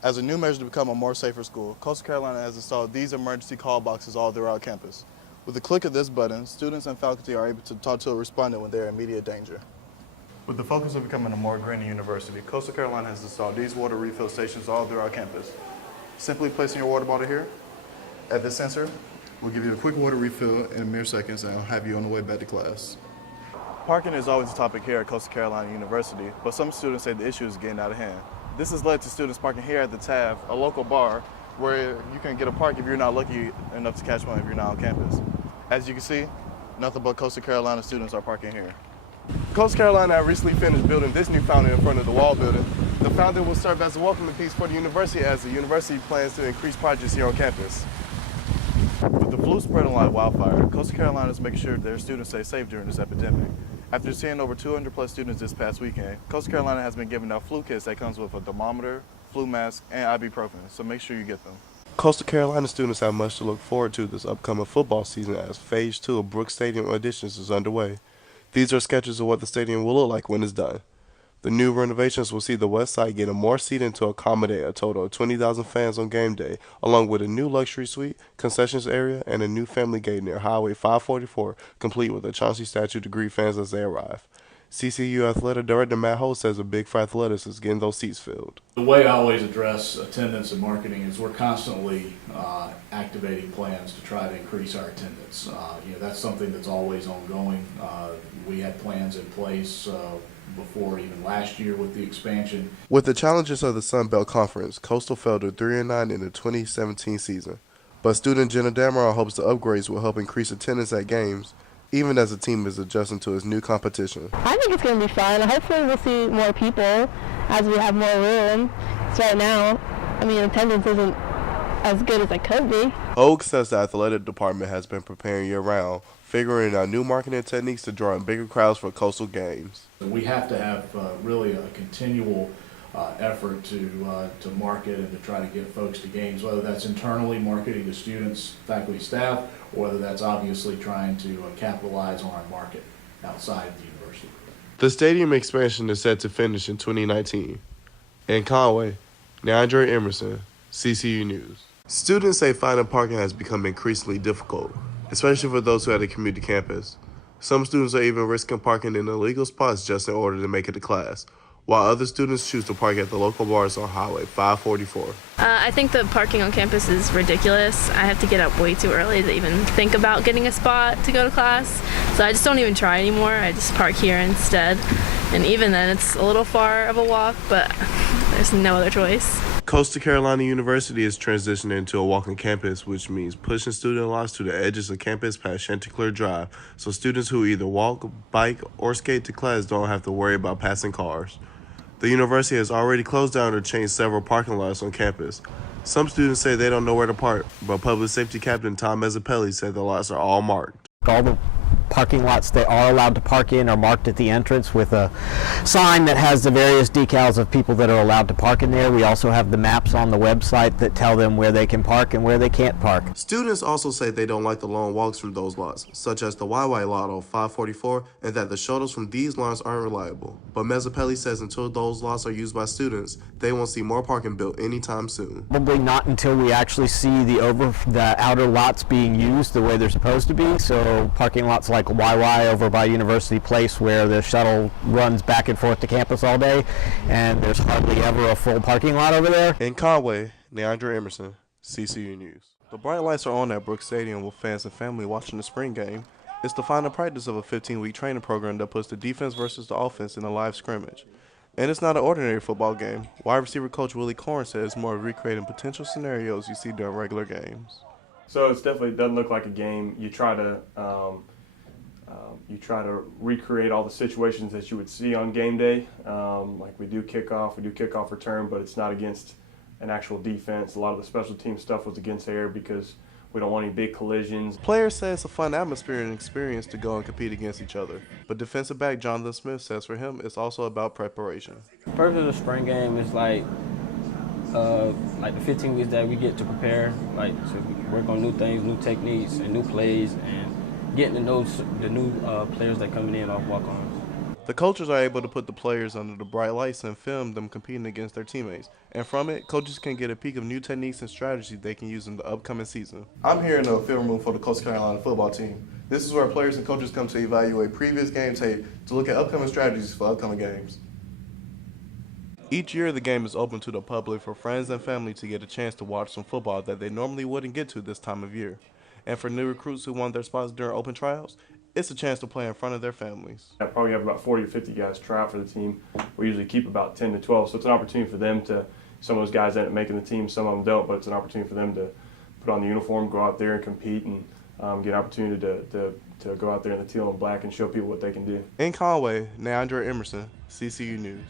As a new measure to become a more safer school, Coastal Carolina has installed these emergency call boxes all throughout campus. With the click of this button, students and faculty are able to talk to a respondent when they're in immediate danger. With the focus of becoming a more green university, Coastal Carolina has installed these water refill stations all throughout campus. Simply placing your water bottle here at this sensor will give you a quick water refill in mere seconds and will have you on the way back to class. Parking is always a topic here at Coastal Carolina University, but some students say the issue is getting out of hand. This has led to students parking here at the TAV, a local bar, where you can get a park if you're not lucky enough to catch one if you're not on campus. As you can see, nothing but Coastal Carolina students are parking here. Coastal Carolina recently finished building this new fountain in front of the wall building. The fountain will serve as a welcoming piece for the university as the university plans to increase projects here on campus. With the flu spreading like wildfire, Coastal Carolina is making sure their students stay safe during this epidemic. After seeing over 200 plus students this past weekend, Coastal Carolina has been giving out flu kits that comes with a thermometer, flu mask, and ibuprofen, so make sure you get them. Coastal Carolina students have much to look forward to this upcoming football season as Phase 2 of Brooks Stadium additions is underway. These are sketches of what the stadium will look like when it's done. The new renovations will see the west side getting more seating to accommodate a total of 20,000 fans on game day, along with a new luxury suite, concessions area, and a new family gate near Highway 544, complete with a Chauncey statue to greet fans as they arrive. CCU Athletic Director Matt Holt says a big for athletics is getting those seats filled. The way I always address attendance and marketing is we're constantly activating plans to try to increase our attendance. That's something that's always ongoing. We had plans in place before even last year with the expansion. With the challenges of the Sun Belt Conference, Coastal fell to 3-9 in the 2017 season. But student Jenna Dameron hopes the upgrades will help increase attendance at games, even as the team is adjusting to its new competition. I think it's going to be fun. Hopefully we'll see more people as we have more room. So right now, attendance isn't as good as it could be. Hogue says the athletic department has been preparing year-round, figuring out new marketing techniques to draw in bigger crowds for Coastal games. We have to have really a continual effort to market and to try to get folks to games, whether that's internally marketing to students, faculty, staff, or whether that's obviously trying to capitalize on our market outside the university. The stadium expansion is set to finish in 2019. In Conway, Neandre Emerson, CCU News. Students say finding parking has become increasingly difficult, especially for those who had to commute to campus. Some students are even risking parking in illegal spots just in order to make it to class, while other students choose to park at the local bars on Highway 544. I think the parking on campus is ridiculous. I have to get up way too early to even think about getting a spot to go to class, so I just don't even try anymore. I just park here instead, and even then it's a little far of a walk, but there's no other choice. Coastal Carolina University is transitioning into a walking campus, which means pushing student lots to the edges of campus past Chanticleer Drive, so students who either walk, bike, or skate to class don't have to worry about passing cars. The university has already closed down or changed several parking lots on campus. Some students say they don't know where to park, but Public Safety Captain Tom Mezzapelli said the lots are all marked. All the parking lots they are allowed to park in are marked at the entrance with a sign that has the various decals of people that are allowed to park in there. We also have the maps on the website that tell them where they can park and where they can't park. Students also say they don't like the long walks from those lots, such as the YY lot on 544, and that the shuttles from these lots aren't reliable. But Mezzapelli says until those lots are used by students, they won't see more parking built anytime soon. Probably not until we actually see the outer lots being used the way they're supposed to be. So parking lots like YY over by University Place, where the shuttle runs back and forth to campus all day, and there's hardly ever a full parking lot over there. In Conway, Neandre Emerson, CCU News. The bright lights are on at Brooks Stadium with fans and family watching the spring game. It's the final practice of a 15-week training program that puts the defense versus the offense in a live scrimmage. And it's not an ordinary football game. Wide receiver coach Willie Corn says it's more recreating potential scenarios you see during regular games. So it definitely doesn't look like a game. You try to recreate all the situations that you would see on game day. Like we do kickoff return, but it's not against an actual defense. A lot of the special team stuff was against air because we don't want any big collisions. Players say it's a fun atmosphere and experience to go and compete against each other. But defensive back Jonathan Smith says for him, it's also about preparation. The purpose of the spring game is like the 15 weeks that we get to prepare, like to work on new things, new techniques, and new plays, and getting to know the new players that coming in off walk-ons. The coaches are able to put the players under the bright lights and film them competing against their teammates. And from it, coaches can get a peek of new techniques and strategies they can use in the upcoming season. I'm here in the film room for the Coastal Carolina football team. This is where players and coaches come to evaluate previous game tape to look at upcoming strategies for upcoming games. Each year, the game is open to the public for friends and family to get a chance to watch some football that they normally wouldn't get to this time of year. And for new recruits who want their spots during open tryouts, it's a chance to play in front of their families. I probably have about 40 or 50 guys try out for the team. We usually keep about 10 to 12, so it's an opportunity for them to, some of those guys end up making the team, some of them don't, but it's an opportunity for them to put on the uniform, go out there and compete, and get an opportunity to go out there in the teal and black and show people what they can do. In Conway, Neandra Emerson, CCU News.